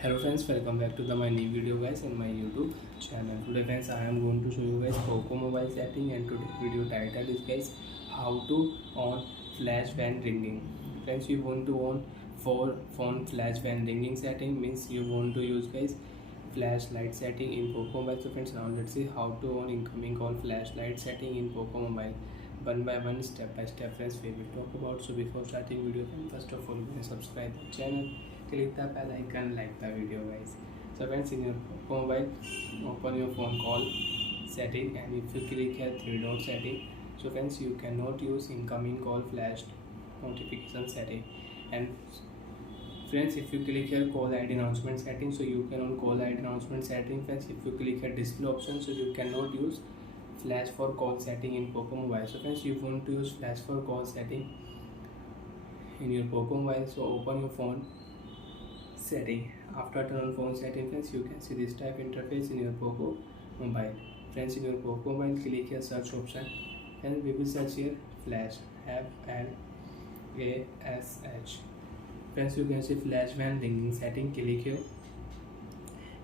Hello friends, welcome back to my new video guys in my YouTube channel. Today friends, I am going to show you guys Poco mobile setting, and today's video title is guys how to on flash when ringing. Friends, you want to on for phone flash when ringing setting means you want to use guys flashlight setting in Poco mobile. So friends, now let's see how to on incoming call flashlight setting in Poco mobile. One by one, step by step friends, we will talk about. So before starting video friends, first of all you can subscribe the channel, click the bell icon, like the video guys. So friends, in your mobile, open your phone call setting, and if you click here three dot setting, so friends you cannot use incoming call flash notification setting. And friends, if you click here call ID announcement setting, so you can on call ID announcement setting. Friends, if you click here display option, so you cannot use flash for call setting in Poco mobile. So friends, you want to use flash for call setting in your Poco mobile, so open your phone setting. After turn on phone setting friends, you can see this type interface in your Poco mobile. Friends, in your Poco mobile, click here search option, and we will search here flash, FLASH. Friends, you can see flash when ringing setting. Click here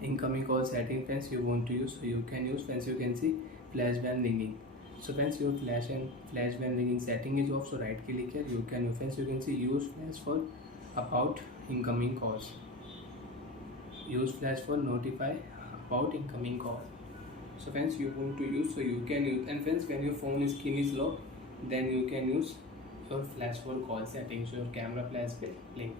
incoming call setting. Friends, you want to use, so you can use. Friends, you can see flash when ringing. So friends, your flash when ringing setting is off, so right click here, you can friends, you can see use flash for about incoming calls, use flash for notify about incoming call. So friends, you want to use, so you can use. And friends, when your phone screen is locked, then you can use your flash for call settings, so your camera flash will blink.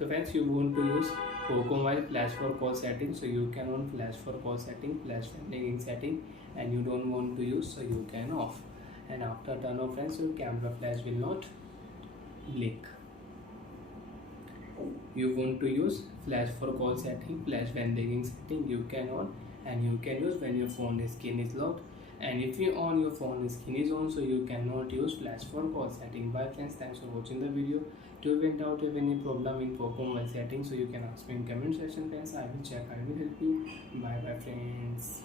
So friends, you want to use Poco mobile flash for call setting, so you can on flash for call setting, flash ringing setting, and you don't want to use, so you can off. And after turn off friends, your camera flash will not blink. You want to use flash for call setting, flash when ringing setting, you can on, and you can use when your phone screen is locked. And if you on your phone screen is on, so you cannot use flash for call setting. Bye friends, thanks for watching the video. To find out if any problem in Poco mobile setting, so you can ask me in comment section friends, I will check, I will help you. Bye bye friends.